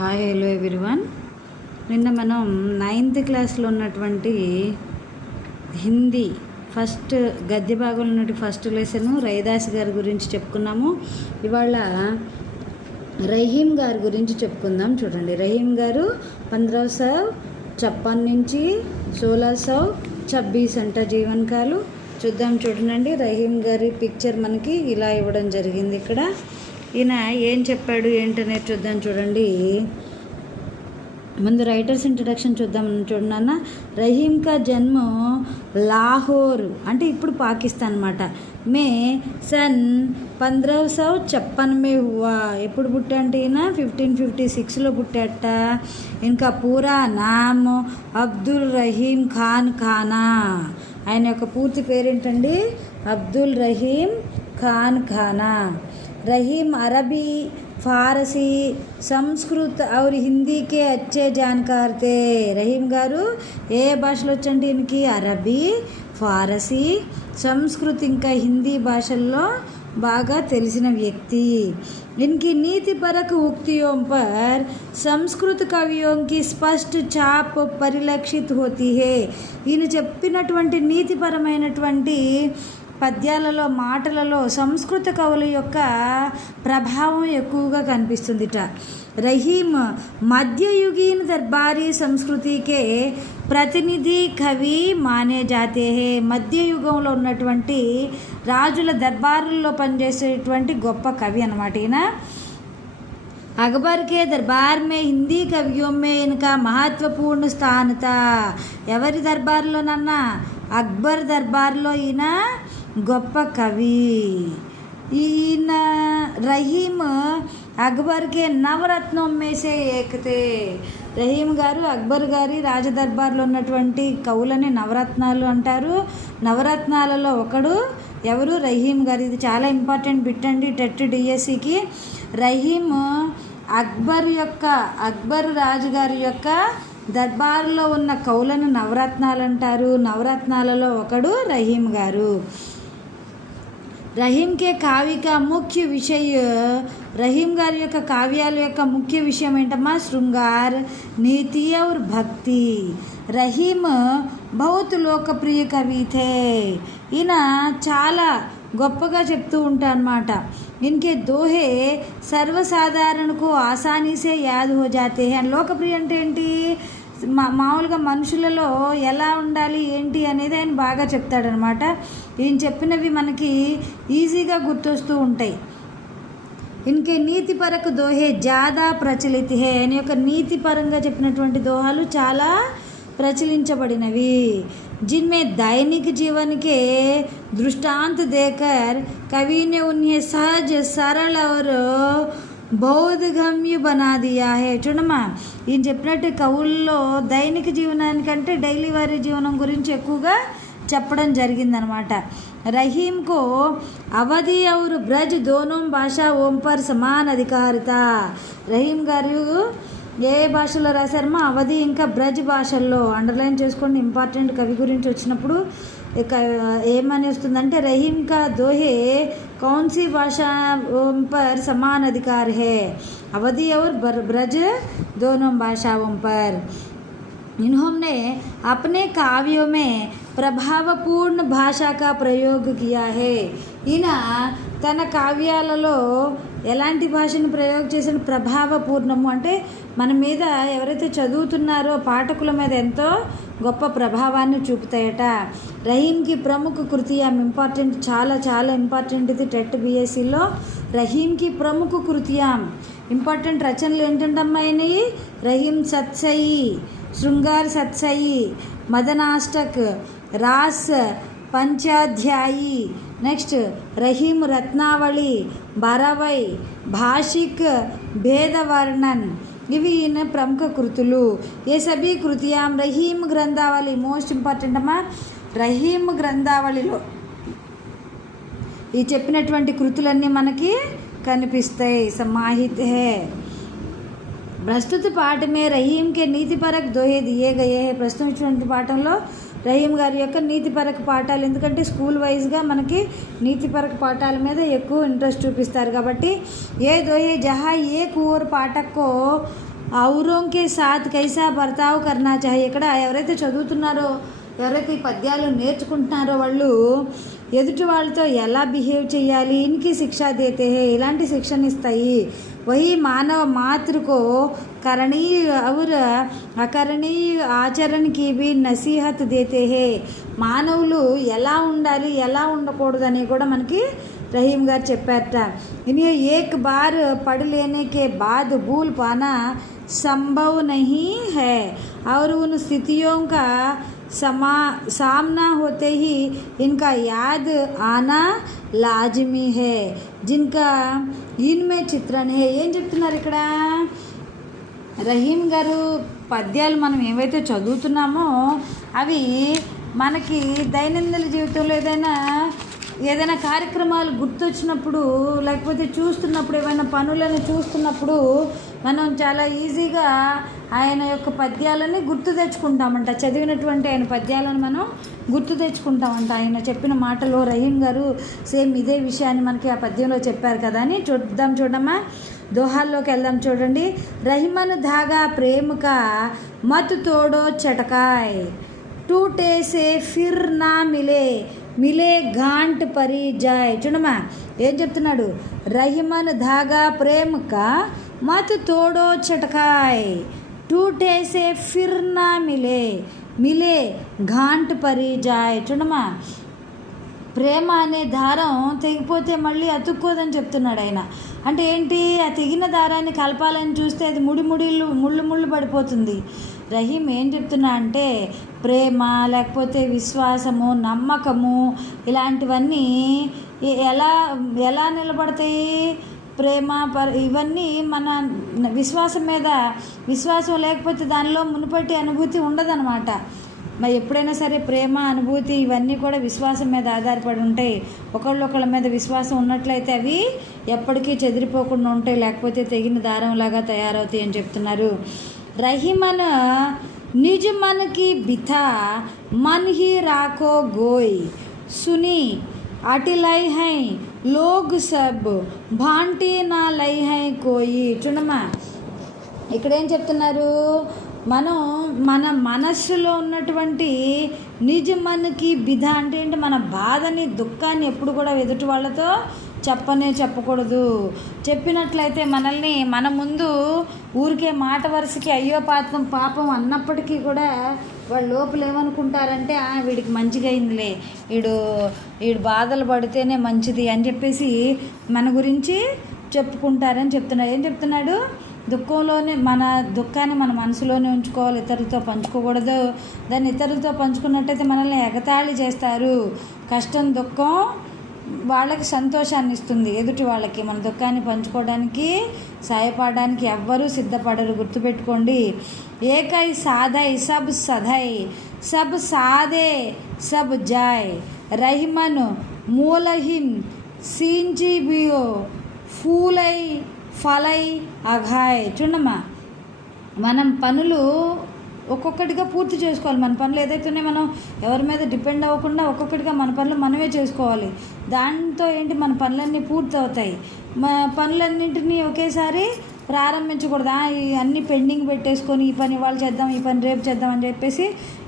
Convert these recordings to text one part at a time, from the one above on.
Hi hello everyone. నిన్న మనం 9th క్లాస్లో ఉన్నటువంటి హిందీ ఫస్ట్ గద్య భాగంలో ఉన్నటువంటి ఫస్ట్ లెసను రైదాస్ గారి గురించి చెప్పుకున్నాము. ఇవాళ రహీం గారి గురించి చెప్పుకుందాం. చూడండి, రహీం గారు 1556 నుంచి 1626 అంట జీవనకాలు. చూద్దాం. చూడండి, రహీం గారి పిక్చర్ మనకి ఇలా ఇవ్వడం జరిగింది. ఇక్కడ ఈయన ఏం చెప్పాడు ఏంటనేది చూద్దాం. చూడండి, ముందు రైటర్స్ ఇంట్రడక్షన్ చూద్దాం. చూడండి అన్న, రహీం కా జన్మ లాహోర్ అంటే ఇప్పుడు పాకిస్తాన్ అన్నమాట. మే సన్ 1556 మే హువా. ఎప్పుడు పుట్టాంటే ఈయన 1556లో పుట్టాట. ఇంకా పూరా నామ్ అబ్దుల్ రహీం ఖాన్ ఖానా. ఆయన యొక్క పూర్తి పేరేంటండి? అబ్దుల్ రహీం ఖాన్ ఖానా. रहीम अरबी, फारसी, సంస్కృత్ और हिंदी के अच्छे जानकार थे. రహీం గారు ఏ భాషలో వచ్చండి ఈయనకి? అరబీ, ఫారసీ, సంస్కృత్ ఇంకా హిందీ భాషల్లో బాగా తెలిసిన వ్యక్తి. इनकी नीतिपरक उक्तियों पर संस्कृत कवियों की स्पष्ट छाप परिलक्षित होती है. ఈయన చెప్పినటువంటి నీతిపరమైనటువంటి పద్యాలలో మాటలలో సంస్కృత కవుల యొక్క ప్రభావం ఎక్కువగా కనిపిస్తుందిట. రహీం మధ్యయుగీన్ దర్బారీ సంస్కృతికే ప్రతినిధి కవి మానే జాతే హే. మధ్యయుగంలో ఉన్నటువంటి రాజుల దర్బారుల్లో పనిచేసేటువంటి గొప్ప కవి అన్నమాట ఈయన. అక్బర్ కే దర్బార్ మే హిందీ కవియోं में इनका महत्वपूर्ण स्थान था. ఎవరి దర్బార్లోనన్నా? అక్బర్ దర్బార్లో ఈయన గొప్ప కవి. ఈయన రహీం అక్బర్ కే నవరత్నం మే సే ఏక్ తే. రహీం గారు అక్బర్ గారి రాజదర్బార్లో ఉన్నటువంటి కవులని నవరత్నాలు అంటారు. నవరత్నాలలో ఒకడు ఎవరు? రహీం గారు. ఇది చాలా ఇంపార్టెంట్ బిట్ అండి టెట్ డిఎస్సికి. రహీం అక్బర్ రాజుగారి యొక్క దర్బార్లో ఉన్న కవులను నవరత్నాలు అంటారు. నవరత్నాలలో ఒకడు రహీం గారు. రహీం కే కావ్య ముఖ్య విషయ. రహీం గారి యొక్క కావ్యాల యొక్క ముఖ్య విషయం ఏంటమ్మా? శృంగార్, నీతి ఔర్ భక్తి. రహీం బహుత్ లోకప్రియ కవి థే. ఈయన చాలా గొప్పగా చెప్తూ ఉంటారు అన్నమాట. ఇన్కే దోహే సర్వసాధారణకు ఆసానీసే యాద్ హో జాతే హై. లోకప్రియ అంటే ఏంటి? మామూలుగా మనుషులలో ఎలా ఉండాలి ఏంటి అనేది ఆయన బాగా చెప్తాడనమాట. ఈయన చెప్పినవి మనకి ఈజీగా గుర్తొస్తూ ఉంటాయి. ఇన్కే నీతిపరక దోహే జాదా ప్రచలిత హే. ఆయన యొక్క నీతిపరంగా చెప్పినటువంటి దోహాలు చాలా ప్రచలించబడినవి. जिनमें दैनिक जीवन के दृष्टांत देकर कवि ने उन्हें सहज, सरल और బౌద్ధగమ్య బనాదియా హే. చూడమ్మా, ఈయన చెప్పినట్టు కవుల్లో దైనిక జీవనానికంటే డైలీ వారి జీవనం గురించి ఎక్కువగా చెప్పడం జరిగిందనమాట. రహీం కో అవధి और ब्रज दोनों भाषा ओम पर समान अधिकारिता. రహీం గారు ఏ భాషలో రాశారమ్మా? అవధి ఇంకా బ్రజ్ భాషల్లో. అండర్లైన్ చేసుకోండి, ఇంపార్టెంట్ కవి గురించి వచ్చినప్పుడు ఇక ఏమని వస్తుందంటే రహీం కా దోహే కౌన్సీ భాషా పర్ సమాన్ అధికార్ హే. అవధి और ब्रज दोनों भाषाओं पर. इन्होंने अपने काव्यों में ప్రభావపూర్ణ భాషా కా ప్రయోగ కియా హే. ఈయన తన కావ్యాలలో ఎలాంటి భాషను ప్రయోగం చేసిన? ప్రభావపూర్ణము అంటే మన మీద ఎవరైతే చదువుతున్నారో పాఠకుల మీద ఎంతో గొప్ప ప్రభావాన్ని చూపుతాయట. రహీంకి ప్రముఖ కృతియాం. ఇంపార్టెంట్, చాలా చాలా ఇంపార్టెంట్ ఇది టెట్ బిఎస్సిలో. రహీంకి ప్రముఖ కృతియాం ఇంపార్టెంట్ రచనలు ఏంటంటమ్మా అయినవి? రహీం సత్సయి, శృంగార్ సత్సయి, మదనాష్టక్, రాస్ పంచాధ్యాయి, నెక్స్ట్ రహీం రత్నావళి, బరవై, భాషిక్, భేదవర్ణన్. ఇవి ఈయన ప్రముఖ కృతులు. ఏ సభీ కృతియాం రహీం గ్రంథావళి. మోస్ట్ ఇంపార్టెంట్ అమ్మా, రహీం గ్రంథావళిలో ఈ చెప్పినటువంటి కృతులన్నీ మనకి కనిపిస్తాయి. సమాహిత్ హే. ప్రస్తుత పాఠ మే రహీం కే నీతిపరక్ దోహే దియే గయే హే. ప్రస్తుతం ఇచ్చినటువంటి పాఠంలో రహీం గారి యొక్క నీతిపరక పాఠాలు, ఎందుకంటే స్కూల్ వైజ్గా మనకి నీతిపరక పాఠాల మీద ఎక్కువ ఇంట్రెస్ట్ చూపిస్తారు కాబట్టి ఏ దోహే జహా ఏ కూర్ పాఠక్ కో ఔరోంకే సాత్ కైసా బర్తావ్ కర్నా చాహి. ఇక్కడ ఎవరైతే చదువుతున్నారో, ఎవరైతే ఈ పద్యాలు నేర్చుకుంటున్నారో వాళ్ళు ఎదుటి వాళ్ళతో ఎలా బిహేవ్ చేయాలి, ఇన్కి శిక్ష దేతే హే, ఇలాంటి శిక్షణ ఇస్తాయి. వహీ మానవ మాతృకో కరణీయ ఔర్ అకరణీయ ఆచరణకి భీ నసీహత్ దేతే హే. మానవులు ఎలా ఉండాలి, ఎలా ఉండకూడదని కూడా మనకి రహీం గారు చెప్పారట. ఇన్హే ఏక్ బార్ పढ़ लेने के बाद भूल पाना संभव नहीं है और उन स्थितियों का सामना होते ही इनका याद आना लाजमी है जिनका इनमें चित्रण है. ఏం చెప్తున్నారు ఇక్కడ రహీం గారు? పద్యాలు మనం ఏవైతే చదువుతున్నామో అవి మనకి దైనందిన జీవితంలో ఏదైనా కార్యక్రమాలు గుర్తొచ్చినప్పుడు, లేకపోతే చూస్తున్నప్పుడు, ఏమైనా పనులను చూస్తున్నప్పుడు మనం చాలా ఈజీగా ఆయన యొక్క పద్యాలని గుర్తు తెచ్చుకుంటామంట. చదివినటువంటి ఆయన పద్యాలను మనం గుర్తు తెచ్చుకుంటామంట. ఆయన చెప్పిన మాటలో రహీం గారు సేమ్ ఇదే విషయాన్ని మనకి ఆ పద్యంలో చెప్పారు కదా అని చూడమ్మా. దోహాల్లోకి వెళ్దాం, చూడండి. రహిమన్ ధాగా ప్రేమకా మత్ తోడో చటకాయ్ టూటే సే ఫిర్ నా మిలే ఘాంట్ పరి జాయ్. చూడమ్మా ఏం చెప్తున్నాడు? రహిమన్ ధాగా ప్రేమకా మత్ తోడో చటకాయ్ టూటే సే ఫిర్ నా మిలే ఘాంట్ పరి జాయ్. చూడమ్మా, ప్రేమ అనే దారం తెగిపోతే మళ్ళీ అతుక్కోదని చెప్తున్నాడు ఆయన. అంటే ఏంటి? ఆ తెగిన దారాన్ని కలపాలని చూస్తే అది ముళ్ళు పడిపోతుంది. రహీం ఏం చెప్తున్నా అంటే ప్రేమ, లేకపోతే విశ్వాసము, నమ్మకము, ఇలాంటివన్నీ ఎలా నిలబడతాయి? ప్రేమ ఇవన్నీ మన విశ్వాసం లేకపోతే దానిలో మునుపటి అనుభూతి ఉండదన్నమాట. మరి ఎప్పుడైనా సరే ప్రేమ, అనుభూతి ఇవన్నీ కూడా విశ్వాసం మీద ఆధారపడి ఉంటాయి. ఒకళ్ళొకళ్ళ మీద విశ్వాసం ఉన్నట్లయితే అవి ఎప్పటికీ చెదిరిపోకుండా ఉంటాయి, లేకపోతే తెగిన దారంలాగా తయారవుతాయి అని చెప్తున్నారు. రహిమన్ నిజ్ मन की बिथा मन ही राखो गोई सुनी अटिलाई हैं लोग सब भांटी ना लई हैं कोई. చూడమ్మా ఇక్కడ ఏం చెప్తున్నారు? మనం మన మనస్సులో ఉన్నటువంటి నిజ మనకి బిధ అంటే ఏంటి? మన బాధని, దుఃఖాన్ని ఎప్పుడు కూడా ఎదుటి వాళ్ళతో చెప్పకూడదు. చెప్పినట్లయితే మనల్ని మన ముందు ఊరికే మాట వరుసకి అయ్యో పాపం అన్నప్పటికీ కూడా వాళ్ళ లోపల ఏమనుకుంటారంటే వీడికి మంచిగా అయిందిలే, వీడు బాధలు పడితేనే మంచిది అని చెప్పేసి మన గురించి చెప్పుకుంటారని చెప్తున్నాడు. ఏం చెప్తున్నాడు? మన దుఃఖాన్ని మన మనసులోనే ఉంచుకోవాలి, ఇతరులతో పంచుకోకూడదు. దాన్ని ఇతరులతో పంచుకున్నట్టయితే మనల్ని ఎగతాళి చేస్తారు. కష్టం, దుఃఖం వాళ్ళకి సంతోషాన్ని ఇస్తుంది. ఎదుటి వాళ్ళకి మన దుఃఖాన్ని పంచుకోవడానికి, సాయపడడానికి ఎవ్వరూ సిద్ధపడరు. గుర్తుపెట్టుకోండి. ఏకై సాధై సబ్ సధై సబ్ సాదే సబ్ జాయ్ రహిమన్ మూలహిన్ సీంచి బియో ఫూలై ఫలై అఘాయ్. చూడమ్మా, మనం పనులు ఒక్కొక్కటిగా పూర్తి చేసుకోవాలి. మన పనులు ఏదైతే ఉన్నాయో మనం ఎవరి మీద డిపెండ్ అవ్వకుండా ఒక్కొక్కటిగా మన పనులు మనమే చేసుకోవాలి. దాంతో ఏంటి, మన పనులన్నీ పూర్తి అవుతాయి. పనులన్నింటినీ ఒకేసారి ప్రారంభించకూడదు. అన్నీ పెండింగ్ పెట్టేసుకొని ఈ పని ఇవాళ చేద్దాం, ఈ పని రేపు చేద్దాం అని చెప్పేసి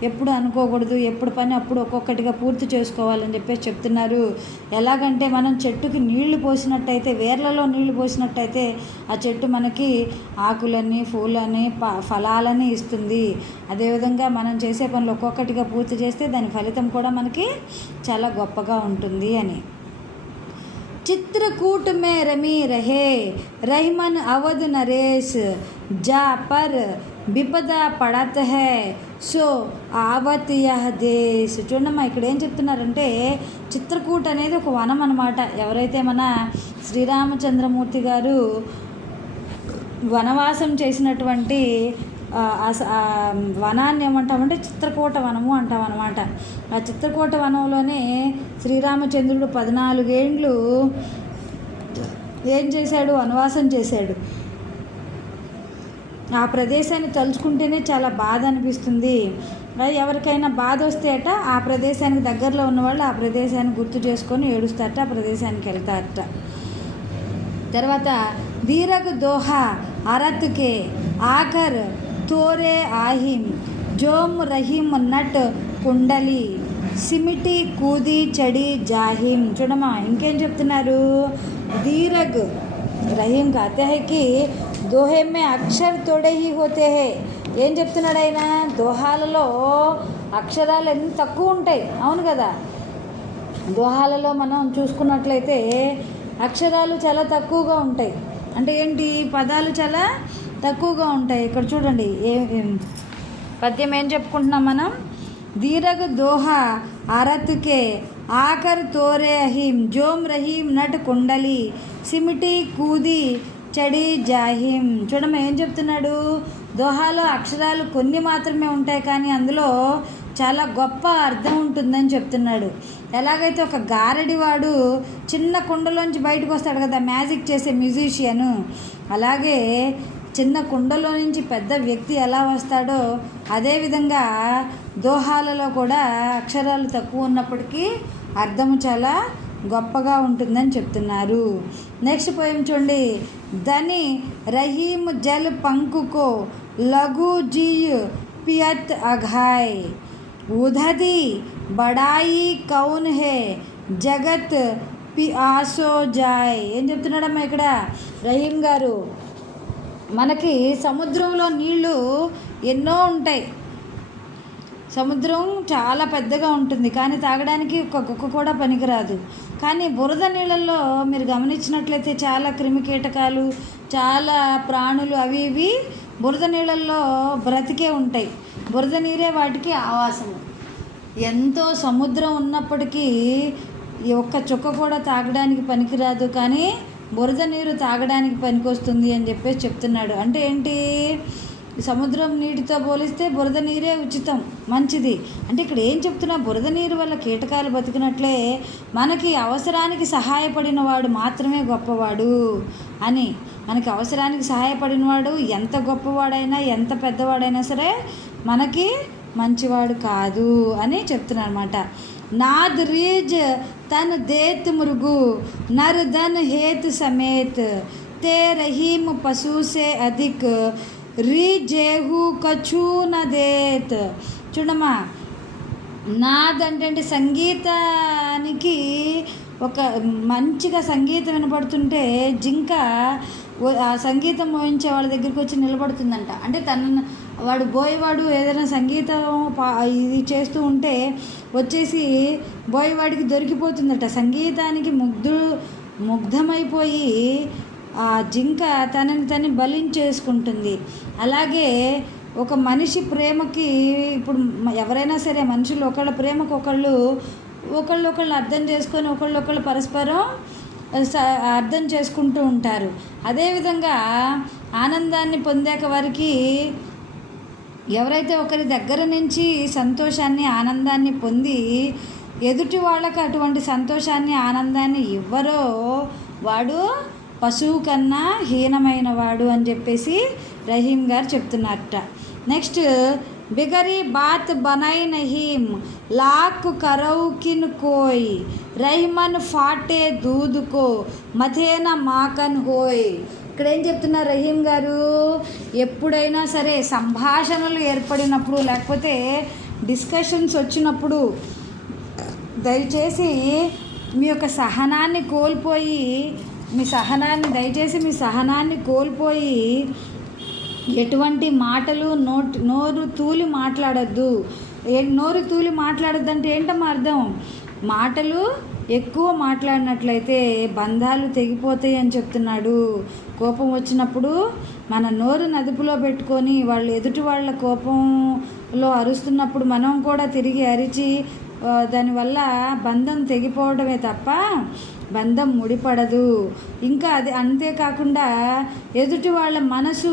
ఎప్పుడు అనుకోకూడదు. ఎప్పుడు పని అప్పుడు ఒక్కొక్కటిగా పూర్తి చేసుకోవాలని చెప్పేసి చెప్తున్నారు. ఎలాగంటే మనం చెట్టుకి నీళ్లు పోసినట్టయితే, వేర్లలో నీళ్లు పోసినట్టయితే ఆ చెట్టు మనకి ఆకులని, పూలని, ఫలాలని ఇస్తుంది. అదేవిధంగా మనం చేసే పనులు ఒక్కొక్కటిగా పూర్తి చేస్తే దాని ఫలితం కూడా మనకి చాలా గొప్పగా ఉంటుంది అని. चित्रकूट में रमी रहे रहीमन अवध नरेश जा पर విపద పడత్ హే సో ఆవత్ యహ్ దేశ్. చూడమ్మా, ఇక్కడ ఏం చెప్తున్నారంటే చిత్రకూట్ అనేది ఒక వనం అన్నమాట. ఎవరైతే మన శ్రీరామచంద్రమూర్తి గారు వనవాసం చేసినటువంటి వనాన్ని ఏమంటామంటే చిత్రకూట వనము అంటాం అన్నమాట. ఆ చిత్రకూట వనంలోనే శ్రీరామచంద్రుడు 14 ఏండ్లు ఏం చేశాడు? వనవాసం చేశాడు. ఆ ప్రదేశాన్ని తలుచుకుంటేనే చాలా బాధ అనిపిస్తుంది. ఎవరికైనా బాధ వస్తే ఆ ప్రదేశానికి దగ్గరలో ఉన్నవాళ్ళు ఆ ప్రదేశాన్ని గుర్తు చేసుకొని ఏడుస్తారట, ఆ ప్రదేశానికి వెళ్తారట. తర్వాత వీరగ్ దోహా अरत के आकर तोरे आहिम जोम रहीम नट కుండలి సిమిటి కూది చడి జాహిం. చూడమ్మా ఇంకేం చెప్తున్నారు. దీరగ్ రహీం कहते हैं कि दोहे में अक्षर थोड़े ही होते हैं. ఏం చెప్తున్నాడు ఆయన, దోహాలలో అక్షరాలు ఎంత తక్కువ ఉంటాయి. అవును కదా, దోహాలలో మనం చూసుకున్నట్లయితే అక్షరాలు చాలా తక్కువగా ఉంటాయి. అంటే ఏంటి, పదాలు చాలా తక్కువగా ఉంటాయి. ఇక్కడ చూడండి పద్యం ఏం చెప్పుకుంటున్నాం మనం. దీరగ్ దోహా అరత్కే ఆకర్ తోరే అహిం జోమ్ రహీం నట్ కుండలి సిమిటి కూది చడి జాహిం. చూడమ్మ ఏం చెప్తున్నాడు, దోహాలో అక్షరాలు కొన్ని మాత్రమే ఉంటాయి కానీ అందులో చాలా గొప్ప అర్థం ఉంటుందని చెప్తున్నాడు. ఎలాగైతే ఒక గారడివాడు చిన్న కుండలోంచి బయటకు వస్తాడు కదా, మ్యాజిక్ చేసే మ్యూజిషియను, అలాగే చిన్న కుండలో నుంచి పెద్ద వ్యక్తి ఎలా వస్తాడో అదేవిధంగా దోహాలలో కూడా అక్షరాలు తక్కువ ఉన్నప్పటికీ అర్థము చాలా గొప్పగా ఉంటుందని చెప్తున్నారు. నెక్స్ట్ పోయం చూడండి. దని రహీం జల్ పంకుకో లఘు జీయ్ పియత్ అఘాయ్ ఉధది బడాయి కౌన్ హే జగత్ పిఆసో జాయ్. ఏం చెప్తున్నాడమ్మా ఇక్కడ రహీం గారు, మనకి సముద్రంలో నీళ్ళు ఎన్నో ఉంటాయి. సముద్రం చాలా పెద్దగా ఉంటుంది కానీ తాగడానికి ఒక గుక్క కూడా పనికిరాదు. కానీ బురద నీళ్ళల్లో మీరు గమనించినట్లయితే చాలా క్రిమికీటకాలు, చాలా ప్రాణులు అవి ఇవి బురద నీళ్ళల్లో బ్రతికే ఉంటాయి. బురద నీరే వాటికి ఆవాసము. ఎంతో సముద్రం ఉన్నప్పటికీ ఒక్క చుక్క కూడా తాగడానికి పనికిరాదు, కానీ బురద నీరు తాగడానికి పనికొస్తుంది అని చెప్పేసి చెప్తున్నాడు. అంటే ఏంటి, సముద్రం నీటితో పోలిస్తే బురద నీరే ఉచితం, మంచిది. అంటే ఇక్కడ ఏం చెప్తున్నా, బురద నీరు వల్ల కీటకాలు బతికినట్లే మనకి అవసరానికి సహాయపడిన వాడు మాత్రమే గొప్పవాడు అని. మనకి అవసరానికి సహాయపడిన వాడు ఎంత గొప్పవాడైనా ఎంత పెద్దవాడైనా సరే మనకి మంచివాడు కాదు అని చెప్తున్నారు అనమాట. नाद रीज तन देत मुर्गू नर धन हेत समेत ते रहीम पशु से अधिक రీజేహు కచూ నదేత్. చూడమ్మా, నాద్ అంటే సంగీతానికి ఒక మంచిగా సంగీతం వినపడుతుంటే జింక ఆ సంగీతం మోయించే వాళ్ళ దగ్గరికి వచ్చి నిలబడుతుందంట. అంటే వాడు బోయేవాడు ఏదైనా సంగీతం ఇది చేస్తూ ఉంటే వచ్చేసి బోయేవాడికి దొరికిపోతుందట. సంగీతానికి ముగ్ధమైపోయి ఆ జింక తనని బలించేసుకుంటుంది. అలాగే ఒక మనిషి ప్రేమకి, ఇప్పుడు ఎవరైనా సరే మనుషులు ఒకళ్ళ ప్రేమకు ఒకళ్ళు అర్థం చేసుకొని ఒకళ్ళు పరస్పరం అర్థం చేసుకుంటూ ఉంటారు. అదేవిధంగా ఆనందాన్ని పొందాక వారికి ఎవరైతే ఒకరి దగ్గర నుంచి సంతోషాన్ని ఆనందాన్ని పొంది ఎదుటి వాళ్ళకి అటువంటి సంతోషాన్ని ఆనందాన్ని ఇవ్వరో వాడు పశువు కన్నా హీనమైన వాడు అని చెప్పేసి రహీం గారు చెప్తున్నారట. నెక్స్ట్, బిగరీ బాత్ బనై నహీం లాక్ కరౌ కిన్ కోయ్ రహిమన్ ఫాటే దూదుకో మథేన మాకన్ హోయ్. ఇక్కడ ఏం చెప్తున్నారు రహీం గారు, ఎప్పుడైనా సరే సంభాషణలు ఏర్పడినప్పుడు లేకపోతే డిస్కషన్స్ వచ్చినప్పుడు దయచేసి మీ యొక్క సహనాన్ని కోల్పోయి ఎటువంటి మాటలు నోరు తూలి మాట్లాడద్దు. నోరు తూలి మాట్లాడద్దు అంటే ఏంటమ్మా అర్థం, మాటలు ఎక్కువ మాట్లాడినట్లయితే బంధాలు తెగిపోతాయి అని చెప్తున్నాడు. కోపం వచ్చినప్పుడు మన నోరు నదుపులో పెట్టుకొని వాళ్ళు ఎదుటి వాళ్ళ కోపంలో అరుస్తున్నప్పుడు మనం కూడా తిరిగి అరిచి దానివల్ల బంధం తెగిపోవడమే తప్ప బంధం ముడిపడదు. ఇంకా అది అంతేకాకుండా ఎదుటి వాళ్ళ మనసు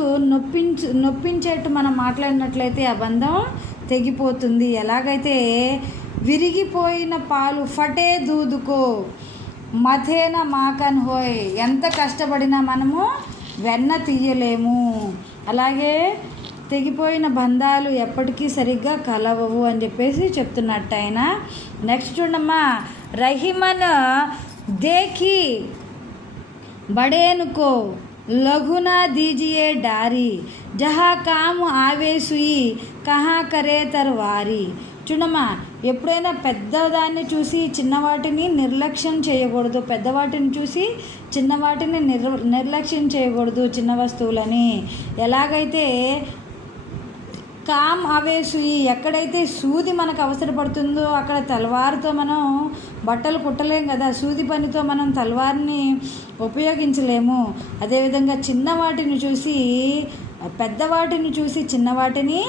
నొప్పించేట్టు మనం మాట్లాడినట్లయితే ఆ బంధం తెగిపోతుంది. ఎలాగైతే విరిగిపోయిన పాలు ఫటే దూదుకో మథేన మాకన్ హోయ్, ఎంత కష్టపడినా మనము వెన్న తీయలేము. అలాగే తెగిపోయిన బంధాలు ఎప్పటికీ సరిగ్గా కలవవు అని చెప్పేసి చెప్తున్నట్టు ఆయన. నెక్స్ట్ చూడమ్మా, రహిమన్ దేఖి బడేనుకో లఘునా దీజియే డారీ జహా కామ్ ఆవే సుయి కహా కరే తర్వారి. చూడమ్మా, ఎప్పుడైనా పెద్దదాన్ని చూసి చిన్నవాటిని నిర్లక్ష్యం చేయకూడదు, పెద్దవాటిని చూసి చిన్నవాటిని నిర్లక్ష్యం చేయకూడదు, చిన్న వస్తువులని. ఎలాగైతే కామ్ అవే సుయి, ఎక్కడైతే సూది మనకు అవసరపడుతుందో అక్కడ తలవారుతో మనం బట్టలు కుట్టలేం కదా, సూది పనితో మనం తలవారిని ఉపయోగించలేము. అదేవిధంగా చిన్నవాటిని చూసి పెద్దవాటిని చూసి చిన్నవాటిని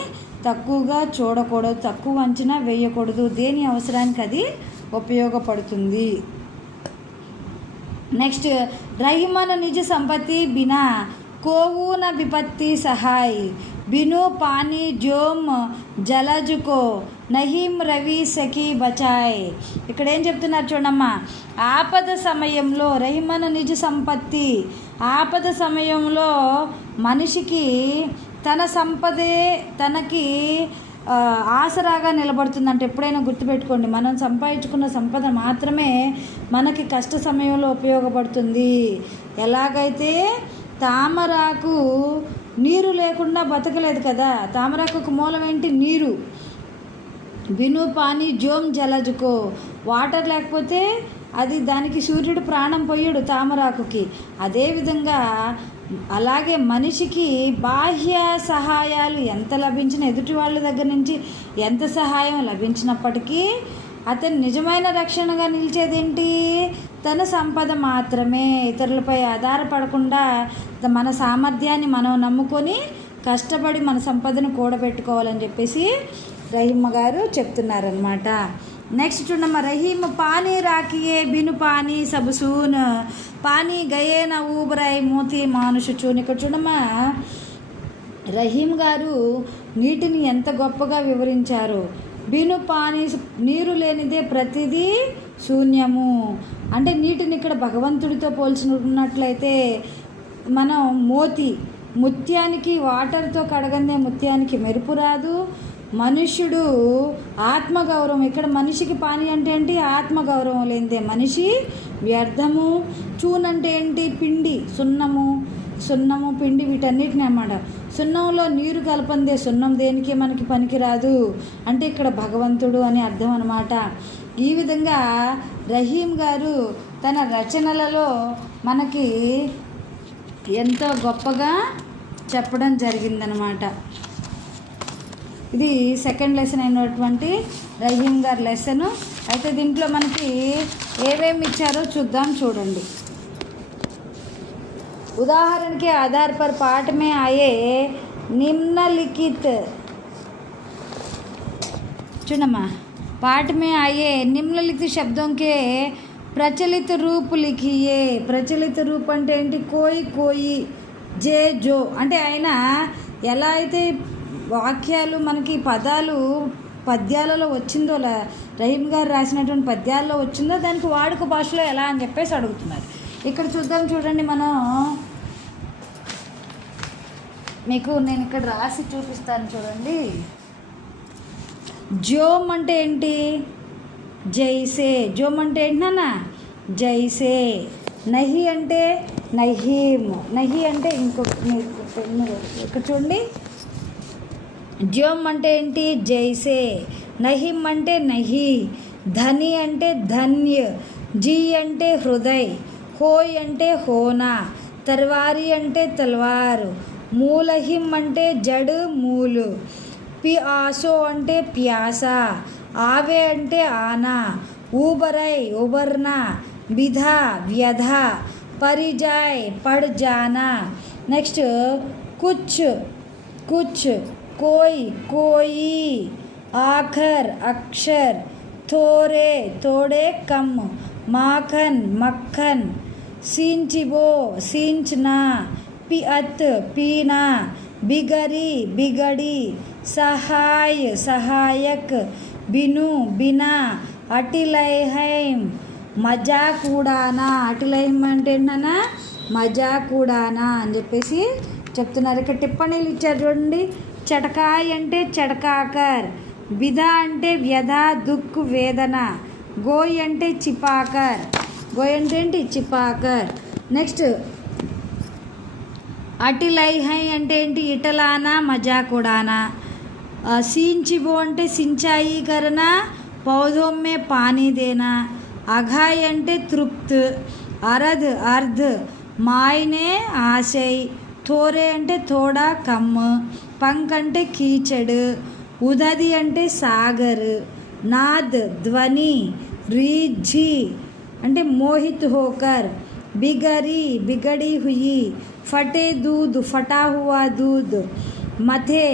తక్కువగా చూడకూడదు, తక్కువ అంచనా వేయకూడదు. దేని అవసరానికి అది ఉపయోగపడుతుంది. నెక్స్ట్, రహిమన్ నిజ సంపత్తి బినా కోవు న విపత్తి సహాయ్ బిను పానీ జోమ్ జలజుకో నహీం రవి సఖీ బచాయ్. ఇక్కడ ఏం చెప్తున్నారు చూడమ్మా, ఆపద సమయంలో రహిమన్ నిజ సంపత్తి, ఆపద సమయంలో మనిషికి తన సంపదే తనకి ఆసరాగా నిలబడుతుందంటే ఎప్పుడైనా గుర్తుపెట్టుకోండి, మనం సంపాదించుకున్న సంపద మాత్రమే మనకి కష్ట సమయంలో ఉపయోగపడుతుంది. ఎలాగైతే తామరాకు నీరు లేకుండా బతకలేదు కదా, తామరాకు మూలం ఏంటి? నీరు. బిను పానీ జోమ్ జలజుకో, వాటర్ లేకపోతే అది దానికి సూర్యుడు ప్రాణం పోయాడు తామరాకుకి. అదేవిధంగా అలాగే మనిషికి బాహ్య సహాయాలు ఎంత లభించిన, ఎదుటి వాళ్ళ దగ్గర నుంచి ఎంత సహాయం లభించినప్పటికీ అతను నిజమైన రక్షణగా నిలిచేదేంటి? తన సంపద మాత్రమే. ఇతరులపై ఆధారపడకుండా మన సామర్థ్యాన్ని మనం నమ్ముకొని కష్టపడి మన సంపదను కూడబెట్టుకోవాలని చెప్పేసి రహీమ్ గారు చెప్తున్నారనమాట. నెక్స్ట్ చూడమ్మ, రహీమ్ పానీ రాకియే బిను పానీ సబసూన్ పానీ గయే న ఊబరై మోతి మానుష చూన్. ఇక్కడ చూడమ్మా, రహీమ్ గారు నీటిని ఎంత గొప్పగా వివరించారు. బిను పానీ, నీరు లేనిదే ప్రతిదీ శూన్యము. అంటే నీటిని ఇక్కడ భగవంతుడితో పోల్చుకున్నట్లయితే మనం ముత్యానికి వాటర్తో కడగందే ముత్యానికి మెరుపు రాదు. మనుష్యుడు ఆత్మగౌరవం, ఇక్కడ మనిషికి పాని అంటే ఏంటి? ఆత్మగౌరవం లేనిదే మనిషి వ్యర్థము. చూన్ అంటే ఏంటి? పిండి, సున్నము పిండి, వీటన్నిటిని అన్నమాట. సున్నంలో నీరు కలపందే సున్నం దేనికి మనకి పనికిరాదు అంటే ఇక్కడ భగవంతుడు అని అర్థం అన్నమాట. ఈ విధంగా రహీమ్ గారు తన రచనలలో మనకి ఎంతో గొప్పగా చెప్పడం జరిగిందనమాట. ఇది సెకండ్ లెసన్ అయినటువంటి రహీమ్ గారి లెసను. అయితే దీంట్లో మనకి ఏమేమి ఇచ్చారో చూడండి. उदाहरण के आधार पर पाठ में आए निम्नलिखित चुनमा पाठ में आए निम्नलिखित शब्दों के प्रचलित रूप लिखिए. प्रचलित रूप అంటే ఏంటి? కోయి జే జో అంటే ఆయన ఎలా అయితే వాక్యాలు మనకి పదాలు పద్యాలలో వచ్చిందో, రహీమ్ గారు రాసినటువంటి పద్యాల్లో వచ్చిందో దానికి వాడుక భాషలో ఎలా అని చెప్పేసి అడుగుతున్నారు. ఇక్కడ చూడండి, మనం మీకు నేను ఇక్కడ రాసి చూపిస్తాను చూడండి. జోమ్ అంటే ఏంటి? జైసే. జోమ్ అంటే ఏంటి నాన్న? జైసే. నహి అంటే నహీం. నహి అంటే ఇక్కడ చూడండి, జోమ్ అంటే ఏంటి? జైసే. నహీం అంటే నహి. ధని అంటే ధన్య. జీ అంటే హృదయ్. హోయ్ అంటే హోనా. తర్వారి అంటే తల్వారు. మూలహిం అంటే జడ్ మూలు. పిఆసో అంటే ప్యాస. ఆవే అంటే ఆనా. ఊబరై ఉబర్నా. విధా వ్యధ. పరిజాయ్ పడ్ జానా. నెక్స్ట్ కుచ్ కోయి కోయి. ఆఖర్ అక్షర్. थोड़े थोड़े कम. माखन मक्खन. सींचिबो सींचना. पिअत पीना. बिगरी बिगड़ी. सहाय सहायक. बिनु बिना. अटिलैहैम మజాక్ ఉడానా. అటిలైం అంటే ఏంటన్నా? మజాక్ ఉడానా అని చెప్పేసి చెప్తున్నారు. ఇక్కడ టిప్పణీలు ఇచ్చారు చూడండి. చటకాయ్ అంటే చటకాకర్. విధ అంటే వ్యధ దుఃఖ్ వేదన. గోయ్ అంటే చిపాకర్. గోయ్ అంటే ఏంటి? చిపాకర్. నెక్స్ట్ అటిలై హై అంటే ఏంటి, ఇటలానా మజా కూడానా. सींचिबो అంటే सिंचाई करना, पौधों में पानी देना. अघाई అంటే तृप्त. अरध अर्ध, मायने आशय. थोरे అంటే थोड़ा कम. पंख అంటే कीचड़. उदधि అంటే सागर. नाद ध्वनि. रीझी అంటే मोहित होकर. बिगड़ी बिगड़ी हुई. फटे दूध फटा हुआ दूध. मथे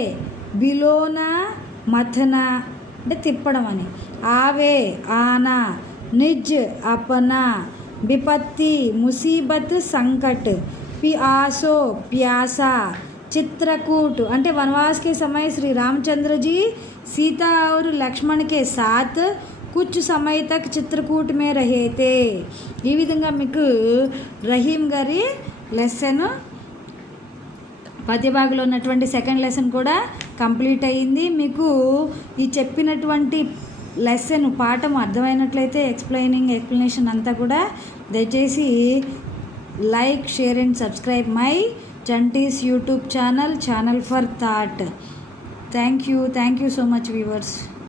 बिलोना मथना అంటే తిప్పడం అని. ఆవే ఆనా. నిజ్ अपना. विपत्ति मुसीबत संकट. पियासो प्यासा. चित्रकूट అంటే वनवास के समय श्री रामचंद्र जी सीता और लक्ष्मण के साथ कुछ समय तक चित्रकूट में रहे थे. ఈ విధంగా మీకు రహీం గారి లెసన్ పద్యభాగంలో ఉన్నటువంటి సెకండ్ లెసన్ కూడా కంప్లీట్ అయ్యింది. మీకు ఈ చెప్పినటువంటి లెసన్ పాఠం అర్థమైనట్లయితే ఎక్స్ప్లెనేషన్ అంతా కూడా దయచేసి like, share and subscribe my Chanti's YouTube channel for thought. Thank you so much viewers.